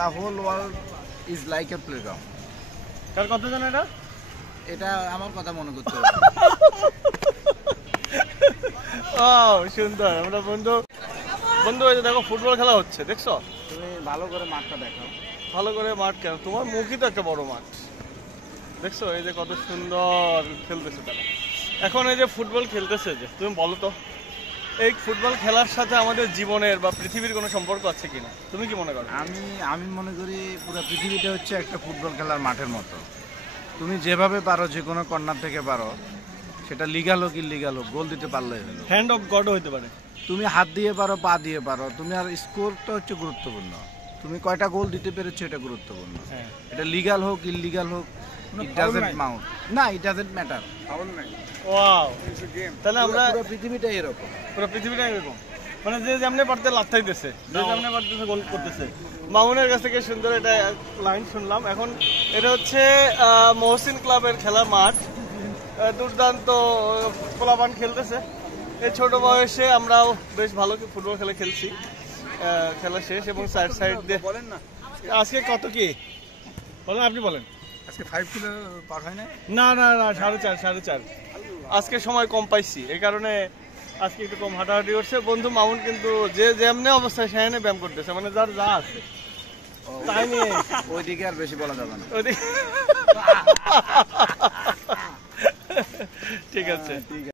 The whole world is like a playground. কার কথা জানো এটা? এটা আমার কথা মনে করতে হবে। সুন্দর। আমরা বন্ধু এই যে দেখো ফুটবল খেলা হচ্ছে, দেখছো? তুমি ভালো করে মাঠটা দেখো। ভালো করে মাঠ কেন, তোমার মুখই তো একটা বড় মাঠ, দেখছো? এই যে কত সুন্দর খেলতেছে তারা এখন। এই যে ফুটবল খেলতেছে, যে তুমি বলো তো এই ফুটবল খেলার সাথে আমাদের জীবনের বা পৃথিবীর কোনো সম্পর্ক আছে কিনা, তুমি কি মনে করো? আমি মনে করি পুরো পৃথিবীটা হচ্ছে একটা ফুটবল খেলার মাঠের মতো। তুমি যেভাবে পারো, যে কোনো কর্নার থেকে পারো, সেটা লিগাল হোক ইলিগাল হোক, গোল দিতে পারলে হলো। হ্যান্ড অফ গডও হতে পারে। তুমি হাত দিয়ে পারো, পা দিয়ে পারো, তুমি আর স্কোরটা হচ্ছে গুরুত্বপূর্ণ। তুমি কয়টা গোল দিতে পেরেছো এটা গুরুত্বপূর্ণ। এটা লিগাল হোক ইলিগাল হোক, ইট ডাজন্ট মাউন্ট, না ইট ডাজন্ট ম্যাটার। ওয়াও, তাহলে আমরা পুরো পৃথিবীটাই এরকম। পুরো পৃথিবীটা এরকম, মানে যে যেমনে পারতে লাথাইতেছে, যে যেমনে পারতেছে গোল করতেছে। মামুনের কাছ থেকে সুন্দর এটা লাইন শুনলাম। এখন এটা হচ্ছে মহসিন ক্লাবের খেলার মাঠ। দুর্দান্ত পোলাপান খেলতেছে। এই ছোট বয়সে আমরাও বেশ ভালো ফুটবল খেলছি। খেলা শেষ এবং সাইড দিয়ে বলেন না আজকে কত কি বলেন, আপনি বলেন। আজকে 5 কিলো পার হয় না? না 4.5 আজকে সময় কম পাইছি, এই কারণে আজকে একটু কম হাঁটাহাঁটি করছে। বন্ধু মামুন কিন্তু যে যেমনি অবস্থায় সেখানে ব্যায়াম করতেছে, মানে যার যা আছে তাই নিয়ে। ওইদিকে আর বেশি বলা যাবে না। ঠিক আছে।